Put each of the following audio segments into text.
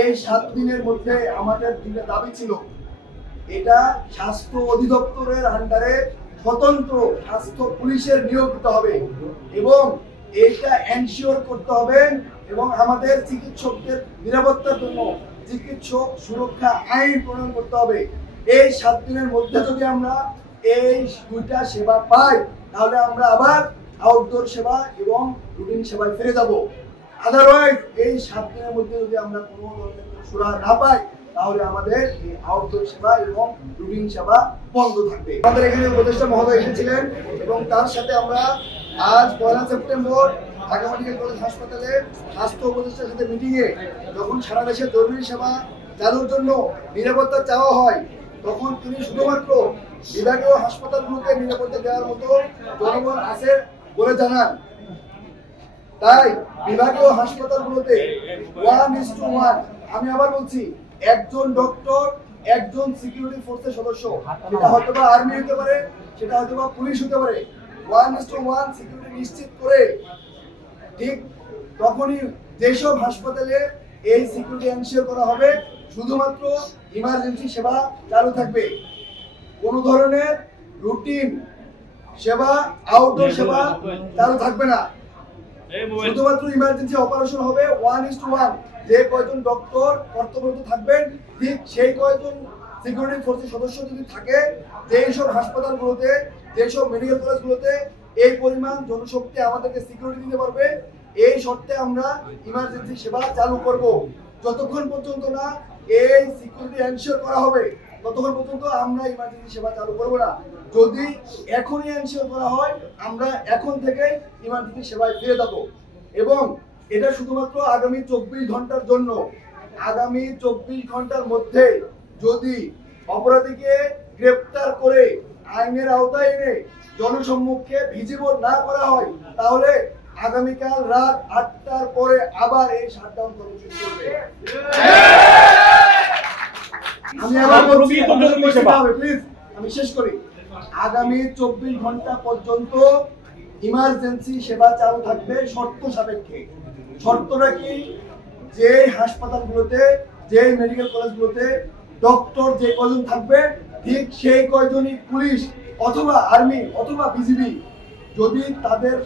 এই 7 দিনের মধ্যে আমাদের দুটো দাবি ছিল, এটা স্বাস্থ্য অধিদপ্তরের আন্ডারে স্বতন্ত্র স্বাস্থ্য পুলিশের নিয়োগ দিতে হবে এবং এটা এনশিওর করতে হবে এবং আমাদের চিকিৎসকদের নিরাপত্তার জন্য চিকিৎসক সুরক্ষা আইন প্রণয়ন করতে হবে। এই 7 দিনের মধ্যে যদি আমরা এই দুইটা সেবা পাই তাহলে আমরা আবার আউটডোর সেবা এবং রুটিন সেবায় ফিরে যাব। আদারওয়াইজ এই 7 দিনের মধ্যে যদি আমরা কোনো ধরনের সুরাহা না পাই তাহলে আমাদের এই আউটডোর সেবা এবং রুটিন সেবা বন্ধ থাকবে। আমাদের এখানে উপদেষ্টা মহোদয় এসেছিলেন এবং তার সাথে আমরা আজ 1 সেপ্টেম্বর ঢাকা মেডিকেল কলেজ হাসপাতালে স্বাস্থ্য উপদেষ্টার সাথে মিটিংয়ে যখন সারা দেশে জরুরি সেবা চালুর জন্য নিরাপত্তা চাওয়া হয় তখন তিনি শুধুমাত্র বিভাগীয় হাসপাতালগুলোকে নিরাপত্তা দেওয়ার মতো জনবল আছে বলে জানান। তাই বিভাগীয় হাসপাতালগুলোতে 1:1, আমি আবার বলছি, একজন ডক্টর একজন সিকিউরিটি ফোর্সের সদস্য, সেটা হয়তো বা আর্মি হতে পারে, সেটা হয়তো বা পুলিশ হতে পারে, 1:1 সিকিউরিটি নিশ্চিত করে ঠিক তখনই যেসব হাসপাতালে এই সিকিউরিটি এনশিওর করা হবে শুধুমাত্র ইমার্জেন্সি সেবা চালু থাকবে। কোনো ধরনের রুটিন সেবা আউটডোর সেবা চালু থাকবে না, শুধুমাত্র ইমার্জেন্সি অপারেশন হবে 1:1। যে কয়জন ডক্টর কর্তব্যরত থাকবেন ঠিক সেই কয়জন সিকিউরিটি ফোর্সের সদস্য যদি থাকে, যেসব হাসপাতালগুলোতে যেসব মেডিকেল কলেজগুলোতে এই পরিমাণ জনশক্তি আমাদেরকে সিকিউরিটি দিতে পারবে এই শর্তে আমরা ইমার্জেন্সি সেবা চালু করব। যতক্ষণ পর্যন্ত না এই সিকিউরিটি এনশিওর করা হবে ততক্ষণ পর্যন্ত আমরা ইমার্জেন্সি সেবা চালু করব না। যদি এখনই এনশিওর করা হয় আমরা এখন থেকে ইমার্জেন্সি সেবায় ফিরে যাব এবং এটা শুধুমাত্র আগামী 24 ঘন্টার জন্য। আগামী 24 ঘন্টার মধ্যে যদি অপরাধীকে গ্রেফতার করে আইনের আওতায় এনে জনসম্মুখে ভিজিবল না করা হয় তাহলে আগামীকাল রাত 8টার পরে আবার এই শাটডাউন কর্মসূচি চলবে। আমি শেষ করি, আগামী 24 ঘন্টা পর্যন্ত ইমার্জেন্সি সেবা চালু থাকবে শর্ত সাপেক্ষে। শর্তটা কি? যে হাসপাতালগুলোতে যে মেডিকেল কলেজগুলোতে ডক্টর যে কয়জন থাকবে ঠিক সেই কয়জনই পুলিশ অথবা আর্মি অথবা বিজিবি যদি তাদের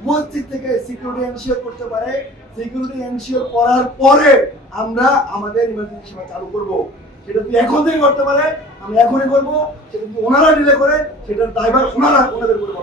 উপস্থিত থেকে সিকিউরিটি এনশিওর করতে পারে, সিকিউরিটি এনশিওর করার পরে আমরা আমাদের ইমার্জেন্সি সেবা চালু করব। সেটা যদি এখন থেকে করতে পারে আমরা এখনই করবো, সেটা যদি ওনারা ডিলে করে সেটার দায়ভার ওনাদের করবো।